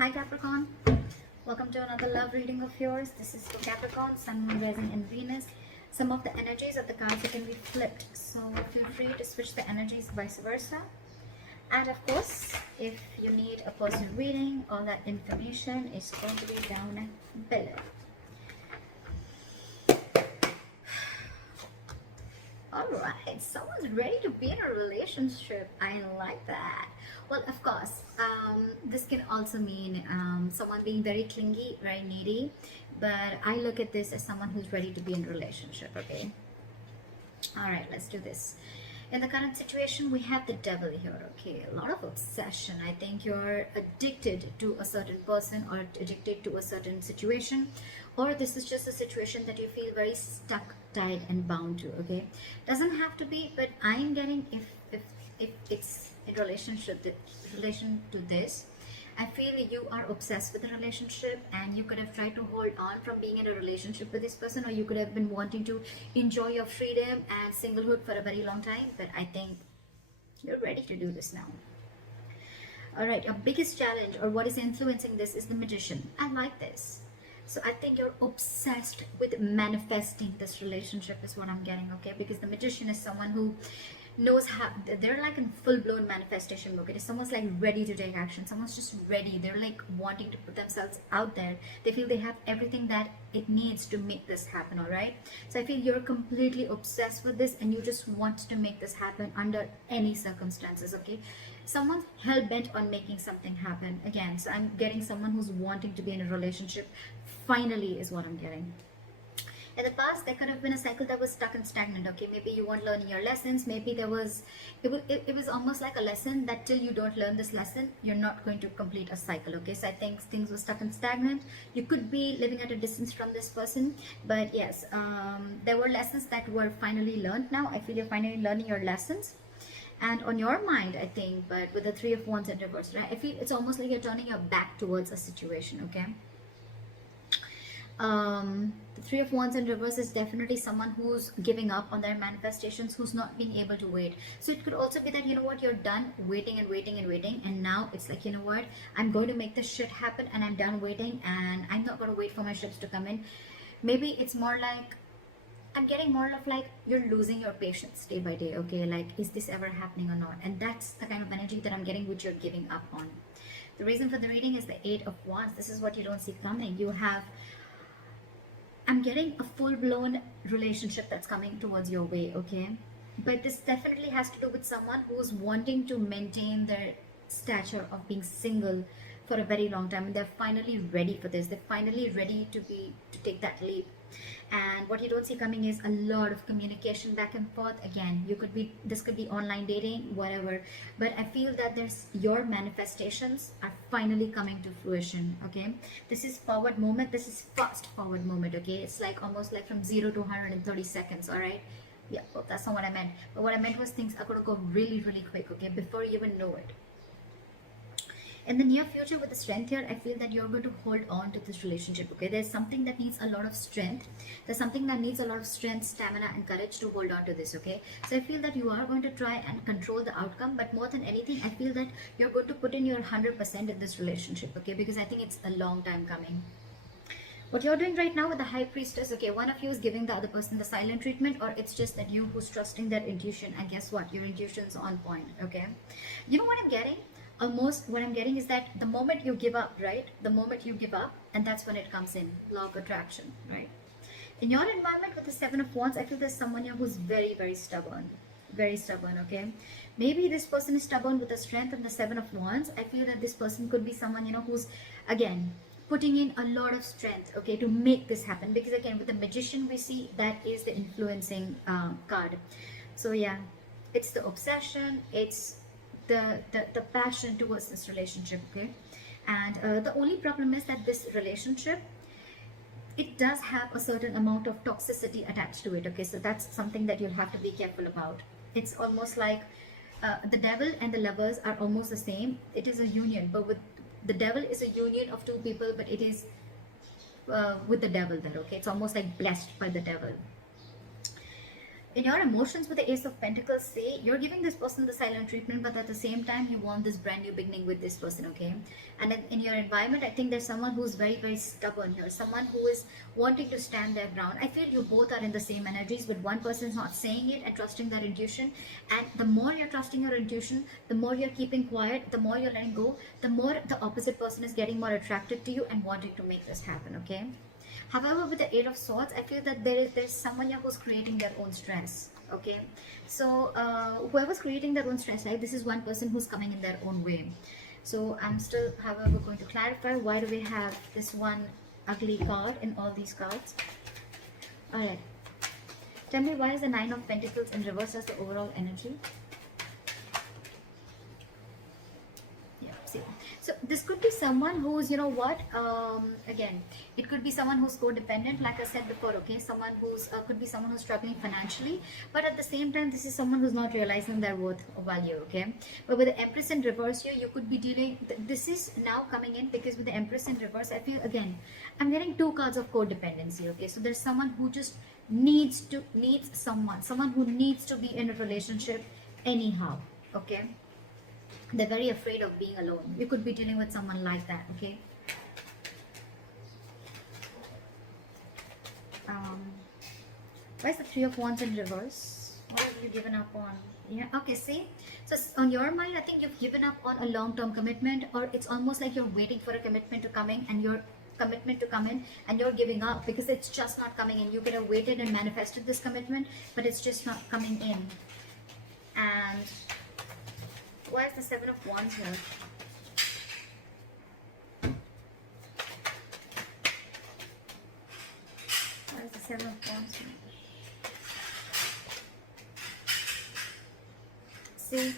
Hi Capricorn, welcome to another love reading of yours. This is for Capricorn, Sun, Moon, Rising and Venus. Some of the energies of the cards can be flipped, so feel free to switch the energies vice versa. And of course, if you need a personal reading, all that information is going to be down below. Alright, someone's ready to be in a relationship. I like that. Well, of course, this can also mean someone being very clingy, very needy. But I look at this as someone who's ready to be in a relationship, okay? Alright, let's do this. In the current situation, we have the devil here, okay? A lot of obsession. I think you're addicted to a certain person or addicted to a certain situation. Or this is just a situation that you feel very stuck, tied and bound to, okay? Doesn't have to be, but I'm getting if it's in relation to this, I feel you are obsessed with the relationship and you could have tried to hold on from being in a relationship with this person, or you could have been wanting to enjoy your freedom and singlehood for a very long time, but I think you're ready to do this now. Alright, your biggest challenge or what is influencing this is the Magician. I like this. So I think you're obsessed with manifesting this relationship is what I'm getting, okay? Because the Magician is someone who knows how, they're like in full-blown manifestation mode. It is someone's like ready to take action. Someone's just ready. They're like wanting to put themselves out there. They feel they have everything that it needs to make this happen, all right? So I feel you're completely obsessed with this and you just want to make this happen under any circumstances, okay? Someone's hell-bent on making something happen again. So I'm getting someone who's wanting to be in a relationship finally is what I'm getting. In the past, there could have been a cycle that was stuck and stagnant, okay? Maybe you weren't learning your lessons. Maybe there was, it was almost like a lesson that till you don't learn this lesson, you're not going to complete a cycle, okay? So I think things were stuck and stagnant. You could be living at a distance from this person, but yes, there were lessons that were finally learned now. I feel you're finally learning your lessons. And on your mind, I think, but with the Three of Wands in reverse, right? I feel it's almost like you're turning your back towards a situation, okay? The Three of Wands in reverse is definitely someone who's giving up on their manifestations, who's not being able to wait. So it could also be that, you know what, you're done waiting and waiting and waiting, and now it's like, you know what, I'm going to make this shit happen and I'm done waiting and I'm not going to wait for my ships to come in. Maybe it's more like, I'm getting more of like you're losing your patience day by day, okay? Like, is this ever happening or not? And that's the kind of energy that I'm getting, which you're giving up on. The reason for the reading is the Eight of Wands. This is what you don't see coming. You have, I'm getting a full-blown relationship that's coming towards your way, okay? But this definitely has to do with someone who's wanting to maintain their stature of being single for a very long time, and they're finally ready for this. They're finally ready to take that leap. And what you don't see coming is a lot of communication back and forth. Again, this could be online dating, whatever, but I feel that your manifestations are finally coming to fruition, okay? This is forward moment. This is fast forward moment, okay? It's like almost like from 0 to 130 seconds, all right? Yeah, well, that's not what I meant, but what I meant was things are going to go really, really quick, okay, before you even know it. In the near future, with the Strength here, I feel that you're going to hold on to this relationship, okay? There's something that needs a lot of strength. There's something that needs a lot of strength, stamina and courage to hold on to this, okay? So I feel that you are going to try and control the outcome, but more than anything, I feel that you're going to put in your 100% in this relationship, okay? Because I think it's a long time coming. What you're doing right now with the High Priestess, okay, one of you is giving the other person the silent treatment, or it's just that you who's trusting their intuition, and guess what? Your intuition's on point, okay? You know what I'm getting? Almost what I'm getting is that the moment you give up, right? The moment you give up, and that's when it comes in, law of attraction, right? In your environment with the Seven of Wands, I feel there's someone here who's very, very stubborn, okay? Maybe this person is stubborn with the Strength and the Seven of Wands. I feel that this person could be someone, you know, who's, again, putting in a lot of strength, okay, to make this happen. Because again, with the Magician, we see that is the influencing card. So yeah, it's the obsession, it's the passion towards this relationship, okay? And the only problem is that this relationship, it does have a certain amount of toxicity attached to it, okay? So that's something that you'll have to be careful about. It's almost like the Devil and the Lovers are almost the same. It is a union, but with the Devil is a union of two people, but it is with the Devil there, okay? It's almost like blessed by the Devil. In your emotions with the Ace of Pentacles, say you're giving this person the silent treatment, but at the same time you want this brand new beginning with this person, okay? And in your environment, I think there's someone who's very, very stubborn here, someone who is wanting to stand their ground. I feel you both are in the same energies, but one person's not saying it and trusting their intuition. And the more you're trusting your intuition, the more you're keeping quiet, the more you're letting go, the more the opposite person is getting more attracted to you and wanting to make this happen, okay? However, with the Eight of Swords, I feel that there's someone here who's creating their own stress. Okay, so whoever's creating their own stress, right? This is one person who's coming in their own way. So I'm still, however, going to clarify why do we have this one ugly card in all these cards. All right, tell me why is the Nine of Pentacles in reverse as the overall energy? So this could be someone who's, you know what, again, it could be someone who's codependent, like I said before, okay? Someone who's, could be someone who's struggling financially, but at the same time, this is someone who's not realizing their worth or value, okay? But with the Empress in reverse here, you could be dealing, this is now coming in because with the Empress in reverse, I feel, again, I'm getting two cards of codependency, okay? So there's someone who just needs someone who needs to be in a relationship anyhow, okay? They're very afraid of being alone. You could be dealing with someone like that, okay? Why is the Three of Wands in reverse? What have you given up on? Yeah, okay, see? So on your mind, I think you've given up on a long-term commitment, or it's almost like you're waiting for a commitment to come in and you're giving up because it's just not coming in. You could have waited and manifested this commitment, but it's just not coming in. And why is the Seven of Wands here? Why is the Seven of Wands here? See,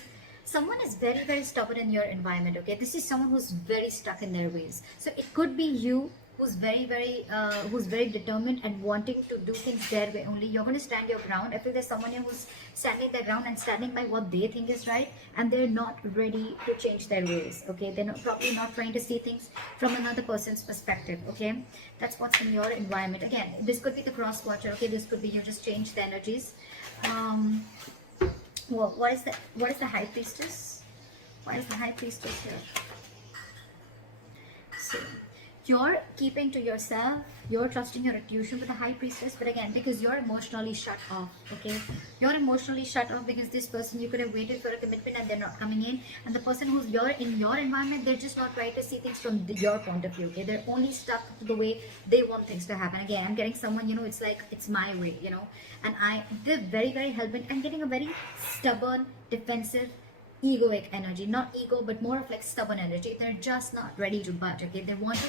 someone is very, very stubborn in your environment, okay? This is someone who's very stuck in their ways. So it could be you who's very, very determined and wanting to do things their way only. You're going to stand your ground. I feel there's someone here who's standing their ground and standing by what they think is right, and they're not ready to change their ways, okay? They're probably not trying to see things from another person's perspective, okay? That's what's in your environment. Again, this could be the cross watcher, okay? This could be you just change the energies. Well, what is the High Priestess? Why is the High Priestess here? So you're keeping to yourself, you're trusting your intuition with the High Priestess, but again, because you're emotionally shut off, okay? You're emotionally shut off because this person, you could have waited for a commitment and they're not coming in. And the person who's in your environment, they're just not trying to see things from your point of view, okay? They're only stuck to the way they want things to happen. Again, I'm getting someone, you know, it's like, it's my way, you know? And they're very, very hell-bent. I'm getting a very stubborn, defensive, egoic energy. Not ego, but more of like stubborn energy. They're just not ready to budge, okay? They want to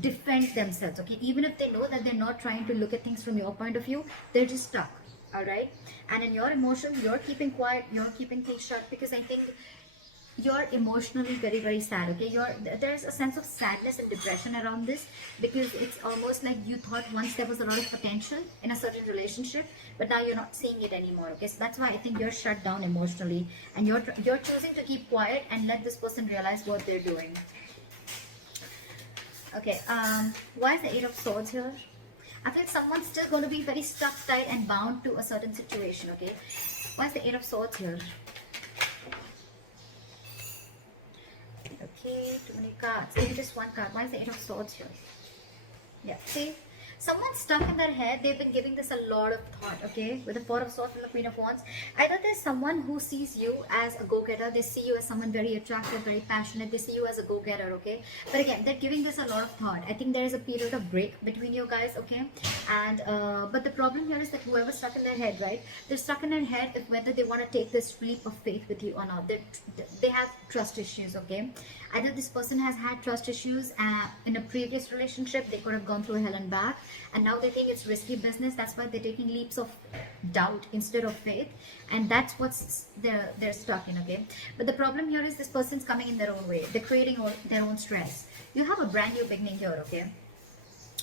defend themselves, okay? Even if they know that they're not trying to look at things from your point of view, they're just stuck, all right? And in your emotions, you're keeping quiet, you're keeping things shut because I think you're emotionally very, very sad, okay? There's a sense of sadness and depression around this because it's almost like you thought once there was a lot of potential in a certain relationship, but now you're not seeing it anymore, okay? So that's why I think you're shut down emotionally and you're choosing to keep quiet and let this person realize what they're doing. Okay, why is the Eight of Swords here? I feel someone's still going to be very stuck, tight and bound to a certain situation, okay? Why is the Eight of Swords here? Okay, too many cards. Maybe just one card. Why is the Eight of Swords here? Yeah, see? Someone's stuck in their head. They've been giving this a lot of thought, okay? With the Four of Swords and the Queen of Wands. Either there's someone who sees you as a go-getter. They see you as someone very attractive, very passionate. They see you as a go-getter, okay? But again, they're giving this a lot of thought. I think there is a period of break between you guys, okay? And, but the problem here is that whoever's stuck in their head, right? They're stuck in their head if whether they want to take this leap of faith with you or not. They have trust issues, okay? Either this person has had trust issues in a previous relationship. They could have gone through hell and back. And now they think it's risky business. That's why they're taking leaps of doubt instead of faith. And that's what's they're stuck in, okay? But the problem here is this person's coming in their own way. They're creating their own stress. You have a brand new beginning here, okay?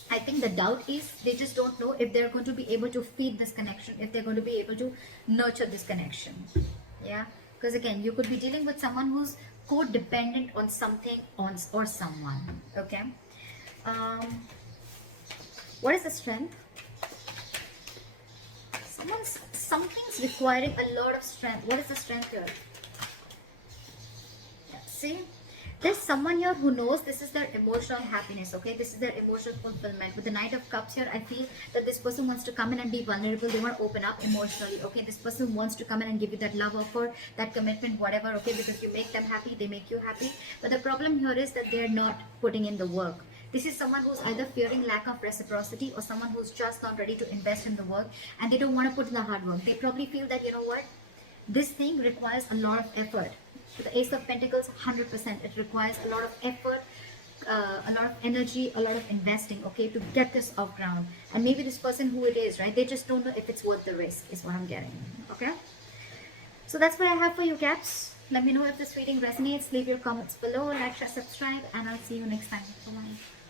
I think the doubt is they just don't know if they're going to be able to feed this connection, if they're going to be able to nurture this connection. Yeah? Because again, you could be dealing with someone who's codependent on something or someone, okay? What is the strength? Someone's something's requiring a lot of strength. What is the strength here? Yeah, see, there's someone here who knows this is their emotional happiness, okay? This is their emotional fulfillment. With the Knight of Cups here, I feel that this person wants to come in and be vulnerable. They want to open up emotionally, okay? This person wants to come in and give you that love offer, that commitment, whatever, okay? Because you make them happy, they make you happy. But the problem here is that they're not putting in the work. This is someone who's either fearing lack of reciprocity or someone who's just not ready to invest in the work and they don't want to put in the hard work. They probably feel that, you know what, this thing requires a lot of effort. So the Ace of Pentacles, 100%. It requires a lot of effort, a lot of energy, a lot of investing, okay, to get this off ground. And maybe this person who it is, right, they just don't know if it's worth the risk, is what I'm getting, okay? So that's what I have for you, Caps. Let me know if this reading resonates. Leave your comments below, like, share, subscribe, and I'll see you next time. Bye-bye.